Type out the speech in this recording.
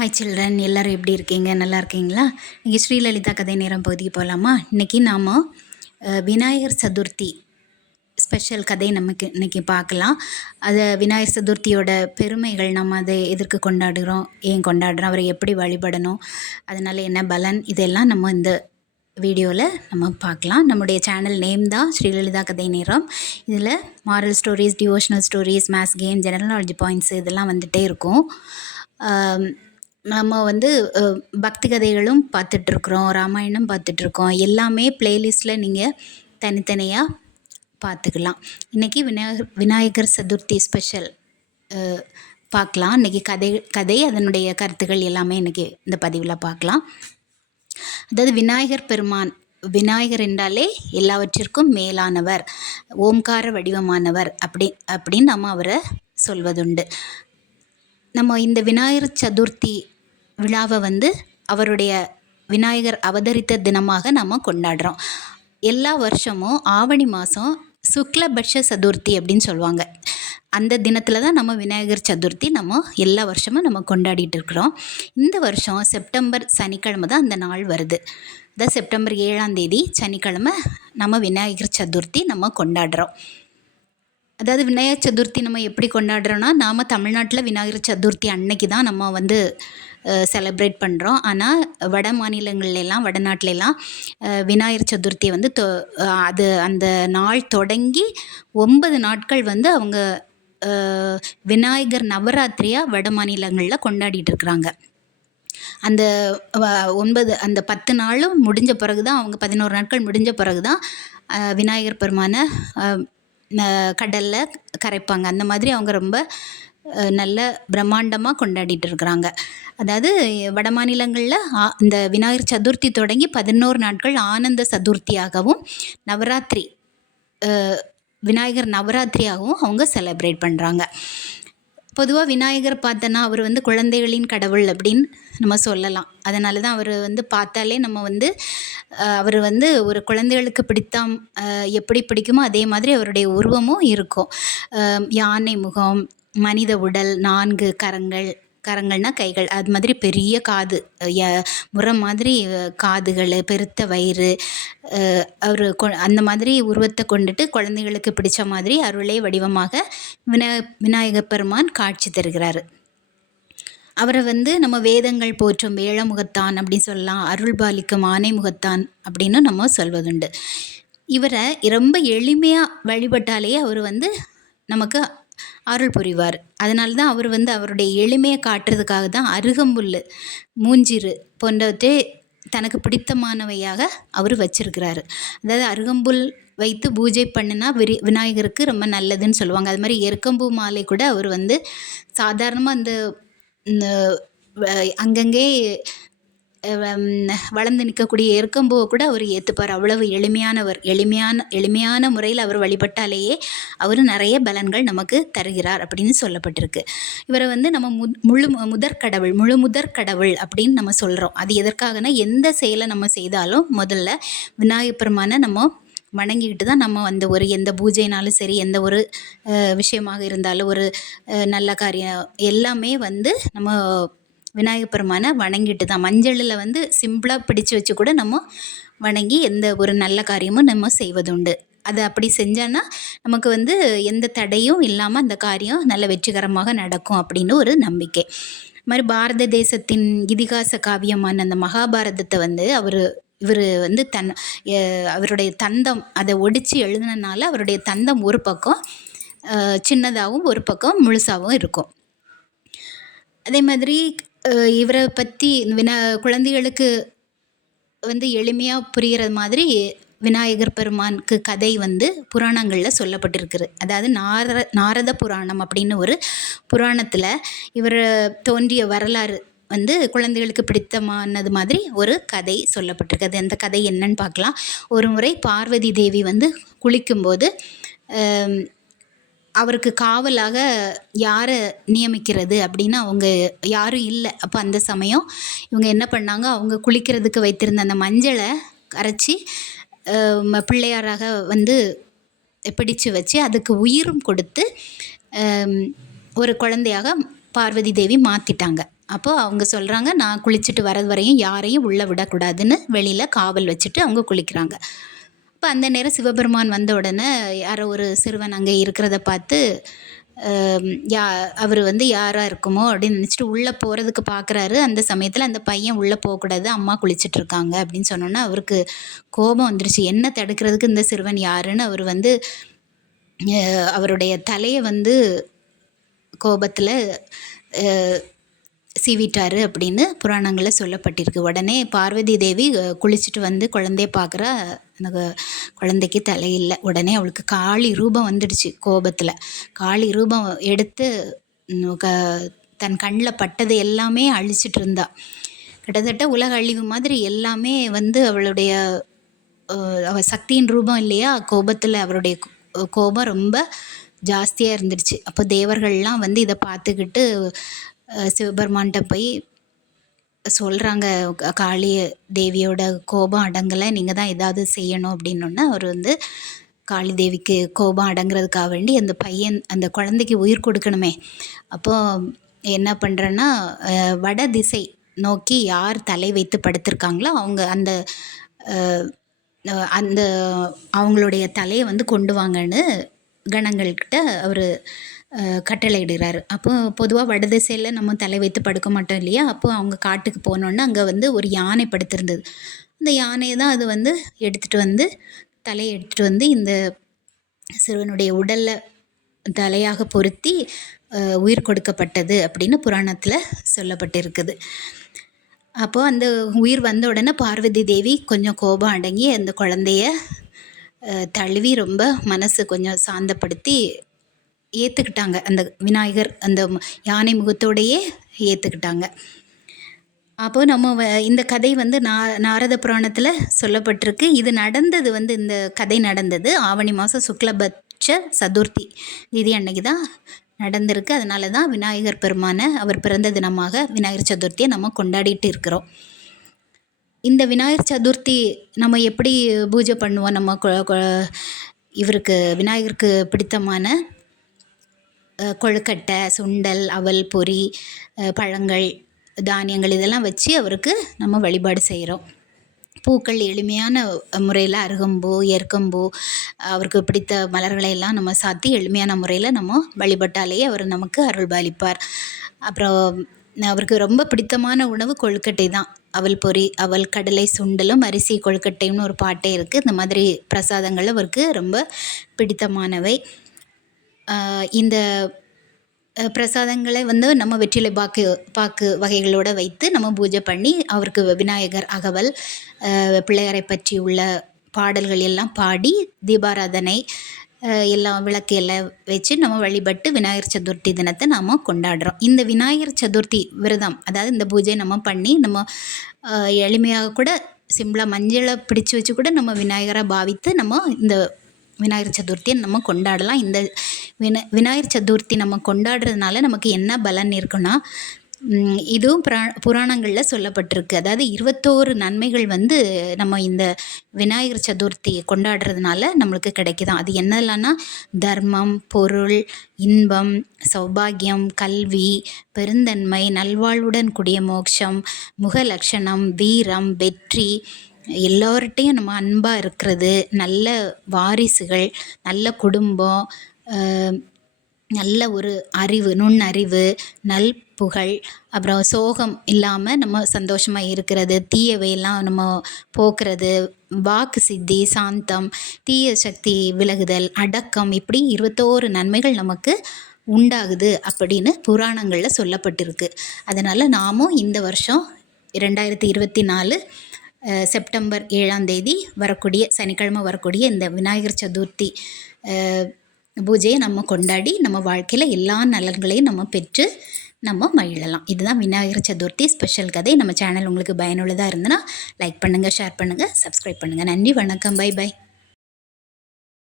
Hi children எல்லோரும் எப்படி இருக்கீங்க? நல்லா இருக்கீங்களா? இன்றைக்கி ஸ்ரீலலிதா கதை நேரம் பகுதிக்கு போகலாமா இன்றைக்கி நாம் விநாயகர் சதுர்த்தி ஸ்பெஷல் கதை நமக்கு இன்றைக்கி பார்க்கலாம். அதை விநாயகர் சதுர்த்தியோட பெருமைகள் நம்ம அதை எதற்கு கொண்டாடுகிறோம் ஏன் கொண்டாடுறோம் அவரை எப்படி வழிபடணும் அதனால் என்ன பலன் இதெல்லாம் நம்ம இந்த வீடியோவில் நம்ம பார்க்கலாம். நம்முடைய சேனல் நேம் தான் ஸ்ரீலலிதா கதை நேரம். இதில் moral stories devotional stories maths game general knowledge points இதெல்லாம் வந்துகிட்டே இருக்கும். நம்ம வந்து பக்தி கதைகளும் பார்த்துட்ருக்குறோம் ராமாயணம் பார்த்துட்ருக்கோம். எல்லாமே பிளேலிஸ்ட்டில் நீங்கள் தனித்தனியாக பார்த்துக்கலாம். இன்றைக்கி விநாயகர் விநாயகர் சதுர்த்தி ஸ்பெஷல் பார்க்கலாம். இன்றைக்கி கதை கதை அதனுடைய கருத்துக்கள் எல்லாமே இன்றைக்கி இந்த பதிவில் பார்க்கலாம். அதாவது விநாயகர் பெருமான் விநாயகர் என்றாலே எல்லாவற்றிற்கும் மேலானவர் ஓம்கார வடிவமானவர் அப்படி அப்படின்னு நம்ம அவரை சொல்வதுண்டு. நம்ம இந்த விநாயகர் சதுர்த்தி விழாவை வந்து அவருடைய விநாயகர் அவதரித்த தினமாக நம்ம கொண்டாடுறோம். எல்லா வருஷமும் ஆவணி மாதம் சுக்லபட்ச சதுர்த்தி அப்படின்னு சொல்லுவாங்க. அந்த தினத்தில் தான் நம்ம விநாயகர் சதுர்த்தி நம்ம எல்லா வருஷமும் நம்ம கொண்டாடிட்டு இருக்கிறோம். இந்த வருஷம் செப்டம்பர் சனிக்கிழமை தான் அந்த நாள் வருது. இந்த செப்டம்பர் ஏழாம் தேதி சனிக்கிழமை நம்ம விநாயகர் சதுர்த்தி நம்ம கொண்டாடுறோம். அதாவது விநாயகர் சதுர்த்தி நம்ம எப்படி கொண்டாடுறோன்னா நாம் தமிழ்நாட்டில் விநாயகர் சதுர்த்தி அன்னைக்கு தான் நம்ம வந்து செலப்ரேட் பண்ணுறோம் ஆனால் வட மாநிலங்கள்லாம் வடநாட்டிலலாம் விநாயகர் சதுர்த்தியை வந்து தொ அது அந்த நாள் தொடங்கி ஒன்பது நாட்கள் வந்து அவங்க விநாயகர் நவராத்திரியாக வட மாநிலங்களில் கொண்டாடிட்டு இருக்கிறாங்க அந்த ஒன்பது அந்த பத்து நாளும் முடிஞ்ச பிறகு தான் அவங்க பதினோரு நாட்கள் முடிஞ்ச பிறகு தான் விநாயகர் பெருமானை கடலில் கரைப்பாங்க. அந்த மாதிரி அவங்க ரொம்ப நல்ல பிரம்மாண்டமாக கொண்டாடிட்டு இருக்கிறாங்க அதாவது வட மாநிலங்களில் ஆ- இந்த விநாயகர் சதுர்த்தி தொடங்கி பதினோரு நாட்கள் ஆனந்த சதுர்த்தியாகவும் நவராத்திரி விநாயகர் நவராத்திரியாகவும் அவங்க செலிப்ரேட் பண்ணுறாங்க பொதுவாக விநாயகர் பார்த்தோன்னா அவர் வந்து குழந்தைகளின் கடவுள் அப்படின்னு நம்ம சொல்லலாம். அதனால தான் அவர் வந்து பார்த்தாலே நம்ம வந்து அவர் வந்து ஒரு குழந்தைகளுக்கு பிடித்தம் எப்படி பிடிக்குமோ அதே மாதிரி அவருடைய உருவமும் இருக்கும். யானை முகம் மனித உடல் நான்கு கரங்கள் கரங்கள்னா கைகள். அது மாதிரி பெரிய காது முறை ய- முறம் மாதிரி காதுகள் பெருத்த வயிறு அவர் அந்த மாதிரி உருவத்தை கொண்டுட்டு குழந்தைகளுக்கு பிடிச்ச மாதிரி அருளை வடிவமாக வினா விநாயகர் பெருமான் காட்சி தருகிறார். அவரை வந்து நம்ம வேதங்கள் போற்றும் வேழமுகத்தான் அப்படின்னு சொல்லலாம் அருள் பாலிக்கும் ஆனை முகத்தான் அப்படின்னு நம்ம சொல்வதுண்டு. இவரை ரொம்ப எளிமையாக வழிபட்டாலே அவர் வந்து நமக்கு அருள் புரிவார். அதனால தான் அவர் வந்து அவருடைய எளிமையை காட்டுறதுக்காக தான் அருகம்புல் மூஞ்சிறு போன்றவற்றை தனக்கு பிடித்தமானவையாக அவர் வச்சிருக்கிறாரு. அதாவது அருகம்புல் வைத்து பூஜை பண்ணினா விரி விநாயகருக்கு ரொம்ப நல்லதுன்னு சொல்லுவாங்க. அது மாதிரி எருக்கம்பூ மாலை கூட அவர் வந்து சாதாரணமாக அந்த இந்த வ- அங்கங்கே வளர்ந்து நிற்கக்கூடிய எருக்கம்பூவை கூட அவர் ஏற்றுப்பார் அவ்வளவு எளிமையானவர். எளிமையான எளிமையான முறையில் அவர் வழிபட்டாலேயே அவர் நிறைய பலன்கள் நமக்கு தருகிறார் அப்படின்னு சொல்லப்பட்டிருக்கு. இவரை வந்து நம்ம மு முழு முதற் கடவுள் முழு முதற் கடவுள் அப்படின்னு நம்ம சொல்கிறோம் அது எதற்காகனா எந்த செயலை நம்ம செய்தாலும் முதல்ல விநாயகப் பெருமானை நம்ம வணங்கிக்கிட்டு தான் நம்ம அந்த ஒரு எந்த பூஜைனாலும் சரி எந்த ஒரு விஷயமாக இருந்தாலும் ஒரு நல்ல காரியம் எல்லாமே வந்து நம்ம விநாயகப் பெருமானை வணங்கிட்டு தான் மஞ்சளில் வந்து சிம்பிளாக பிடிச்சு வச்சு கூட நம்ம வணங்கி எந்த ஒரு நல்ல காரியமும் நம்ம செய்வதுண்டு. அதை அப்படி செஞ்சோன்னா நமக்கு வந்து எந்த தடையும் இல்லாமல் அந்த காரியம் நல்ல வெற்றிகரமாக நடக்கும் அப்படின்னு ஒரு நம்பிக்கை. இது மாதிரி பாரத தேசத்தின் இதிகாச காவியமான அந்த மகாபாரதத்தை வந்து அவர் இவர் வந்து தன் அவருடைய தந்தம் அதை ஒடிச்சு எழுதுனனால அவருடைய தந்தம் ஒரு பக்கம் சின்னதாகவும் ஒரு பக்கம் முழுசாகவும் இருக்கும். அதே மாதிரி இவரை பற்றி வினா குழந்தைகளுக்கு வந்து எளிமையாக புரிகிற மாதிரி விநாயகர் பெருமானுக்கு கதை வந்து புராணங்களில் சொல்லப்பட்டிருக்குது. அதாவது நார நாரத புராணம் அப்படின்னு ஒரு புராணத்தில் இவர் தோன்றிய வரலாறு வந்து குழந்தைகளுக்கு பிடித்தமானது மாதிரி ஒரு கதை சொல்லப்பட்டிருக்கு அது அந்த கதை என்னன்னு பார்க்கலாம். ஒரு முறை பார்வதி தேவி வந்து குளிக்கும்போது அவருக்கு காவலாக யாரை நியமிக்கிறது அப்படின்னு அவங்க யாரும் இல்லை. அப்போ அந்த சமயம் இவங்க என்ன பண்ணாங்க? அவங்க குளிக்கிறதுக்கு வைத்திருந்த அந்த மஞ்சளை கரைச்சி பிள்ளையாராக வந்து பிடிச்சு வச்சு அதுக்கு உயிரும் கொடுத்து ஒரு குழந்தையாக பார்வதி தேவி மாற்றிட்டாங்க அப்போது அவங்க சொல்கிறாங்க நான் குளிச்சுட்டு வரது வரையும் யாரையும் உள்ளே விடக்கூடாதுன்னு வெளியில் காவல் வச்சுட்டு அவங்க குளிக்கிறாங்க. அப்போ அந்த நேரம் சிவபெருமான் வந்த உடனே யாரோ ஒரு சிறுவன் அங்கே இருக்கிறத பார்த்து யா அவர் வந்து யாராக இருக்குமோ? அப்படின்னு நினச்சிட்டு உள்ளே போகிறதுக்கு பார்க்குறாரு அந்த சமயத்தில் அந்த பையன் உள்ளே போகக்கூடாது அம்மா குளிச்சிட்ருக்காங்க அப்படின்னு சொன்னோன்னே அவருக்கு கோபம் வந்துருச்சு. என்ன தடுக்கிறதுக்கு இந்த சிறுவன் யாருன்னு? அவர் வந்து அவருடைய தலையை வந்து கோபத்தில் சீவிட்டாரு அப்படின்னு புராணங்களில் சொல்லப்பட்டிருக்கு. உடனே பார்வதி தேவி குளிச்சுட்டு வந்து குழந்தைய பார்க்குற. அந்த குழந்தைக்கு தலையில்லை. உடனே அவளுக்கு காளி ரூபம் வந்துடுச்சு கோபத்தில். காளி ரூபம் எடுத்து க தன் கண்ணில் பட்டது எல்லாமே அழிச்சிட்டு இருந்தா. கிட்டத்தட்ட உலக அழிவு மாதிரி எல்லாமே வந்து அவளுடைய அவ சக்தியின் ரூபம் இல்லையா? கோபத்தில் அவருடைய கோ- கோபம் ரொம்ப ஜாஸ்தியாக இருந்துருச்சு அப்போ தேவர்கள்லாம் வந்து இதை பார்த்துக்கிட்டு சிவபெருமான்கிட்ட போய் சொல்கிறாங்க காளி தேவியோட கோபம் அடங்கலை நீங்கள் தான் ஏதாவது செய்யணும் அப்படின்னோடனே அவர் வந்து காளி தேவிக்கு கோபம் அடங்குறதுக்காக வேண்டி அந்த பையன் அந்த குழந்தைக்கு உயிர் கொடுக்கணுமே. அப்போது என்ன பண்ணுறேன்னா வட திசை நோக்கி யார் தலை வைத்து படுத்திருக்காங்களோ அவங்க அந்த அந்த அவங்களுடைய தலையை வந்து கொண்டு வாங்கன்னு கணங்கள்கிட்ட அவர் கட்டளையிடுறாரு. அப்போ பொதுவாக வடதிசையில் நம்ம தலை வைத்து படுக்க மாட்டோம் இல்லையா? அப்போது அவங்க காட்டுக்கு போனோன்னே அங்கே வந்து ஒரு யானை படுத்திருந்தது. அந்த யானையை தான் அது வந்து எடுத்துகிட்டு வந்து தலையை எடுத்துகிட்டு வந்து இந்த சிறுவனுடைய உடலில் தலையாக பொருத்தி உயிர் கொடுக்கப்பட்டது அப்படின்னு புராணத்தில் சொல்லப்பட்டிருக்குது. அப்போது அந்த உயிர் வந்த உடனே பார்வதி தேவி கொஞ்சம் கோபம் அடங்கி அந்த குழந்தைய தழுவி ரொம்ப மனசு கொஞ்சம் சாந்தப்படுத்தி ஏற்றுக்கிட்டாங்க அந்த விநாயகர் அந்த யானை முகத்தோடையே ஏற்றுக்கிட்டாங்க அப்போ நம்ம வ- இந்த கதை வந்து நா நாரத புராணத்தில் சொல்லப்பட்டிருக்கு. இது நடந்தது வந்து இந்த கதை நடந்தது. ஆவணி மாதம் சுக்லபட்ச சதுர்த்தி திதி அன்னைக்கு தான் நடந்திருக்கு. அதனால தான் விநாயகர் பெருமானை அவர் பிறந்த தினமாக விநாயகர் சதுர்த்தியை நம்ம கொண்டாடிட்டு இருக்கிறோம். இந்த விநாயகர் சதுர்த்தி நம்ம எப்படி பூஜை பண்ணுவோம்? நம்ம கொ- கொ- இவருக்கு விநாயகருக்கு பிடித்தமான கொழுக்கட்டை சுண்டல் அவல் பொறி பழங்கள் தானியங்கள் இதெல்லாம் வச்சு அவருக்கு நம்ம வழிபாடு செய்கிறோம் பூக்கள் எளிமையான முறையில் அருகம்பூ எருக்கம்பூ அவருக்கு பிடித்த மலர்களை எல்லாம் நம்ம சாத்தி எளிமையான முறையில் நம்ம வழிபட்டாலேயே அவர் நமக்கு அருள் பாலிப்பார் அப்புறம் அவருக்கு ரொம்ப பிடித்தமான உணவு கொழுக்கட்டை தான். அவல் பொறி அவல் கடலை சுண்டலும் அரிசி கொழுக்கட்டைன்னு ஒரு பாட்டே இருக்குது இந்த மாதிரி பிரசாதங்கள் அவருக்கு ரொம்ப பிடித்தமானவை. இந்த பிரசாதங்களை வந்து நம்ம வெற்றிலை பாக்கு பாக்கு வகைகளோடு வைத்து நம்ம பூஜை பண்ணி அவருக்கு விநாயகர் அகவல் அஹ், பிள்ளையாரை பற்றி உள்ள பாடல்கள் எல்லாம் பாடி தீபாராதனை எல்லாம் விளக்கு எல்லாம் வச்சு நம்ம வழிபட்டு விநாயகர் சதுர்த்தி தினத்தை நாம் கொண்டாடுறோம். இந்த விநாயகர் சதுர்த்தி விரதம் அதாவது இந்த பூஜை நம்ம பண்ணி நம்ம எளிமையாக கூட சிம்பிளாக மஞ்சளை பிடிச்சு வச்சு கூட நம்ம விநாயகரை பாவித்து நம்ம இந்த விநாயகர் சதுர்த்தியை நம்ம கொண்டாடலாம். இந்த வின விநாயகர் சதுர்த்தி நம்ம கொண்டாடுறதுனால நமக்கு என்ன பலன் இருக்குன்னா இதுவும் புரா புராணங்களில் சொல்லப்பட்டிருக்கு. அதாவது இருபத்தோரு நன்மைகள் வந்து நம்ம இந்த விநாயகர் சதுர்த்தி கொண்டாடுறதுனால நம்மளுக்கு கிடைக்குதான். அது என்னெல்லாம்னா தர்மம் பொருள் இன்பம் சௌபாகியம் கல்வி பெருந்தன்மை நல்வாழ்வுடன் கூடிய மோட்சம் முகலட்சணம் வீரம் வெற்றி எல்லோர்கிட்டையும் நம்ம அன்பாக இருக்கிறது நல்ல வாரிசுகள் நல்ல குடும்பம் நல்ல ஒரு அறிவு நுண்ணறிவு நல் புகழ் அப்புறம் சோகம் இல்லாமல் நம்ம சந்தோஷமாக இருக்கிறது தீயவையெல்லாம் நம்ம போக்குறது வாக்கு சித்தி சாந்தம் தீய சக்தி விலகுதல் அடக்கம் இப்படி இருபத்தோரு நன்மைகள் நமக்கு உண்டாகுது அப்படின்னு புராணங்களில் சொல்லப்பட்டிருக்கு. அதனால் நாமும் இந்த வருஷம் இரண்டாயிரத்தி இருபத்தி நாலு செப்டம்பர் ஏழாம் தேதி வரக்கூடிய சனிக்கிழமை வரக்கூடிய இந்த விநாயகர் சதுர்த்தி பூஜையை நம்ம கொண்டாடி நம்ம வாழ்க்கையில் எல்லா நலன்களையும் நம்ம பெற்று நம்ம மகிழலாம். இதுதான் விநாயகர் சதுர்த்தி ஸ்பெஷல் கதை. நம்ம சேனல் உங்களுக்கு பயனுள்ளதாக இருந்ததுன்னா லைக் பண்ணுங்கள் ஷேர் பண்ணுங்கள் சப்ஸ்கிரைப் பண்ணுங்கள் நன்றி வணக்கம். By by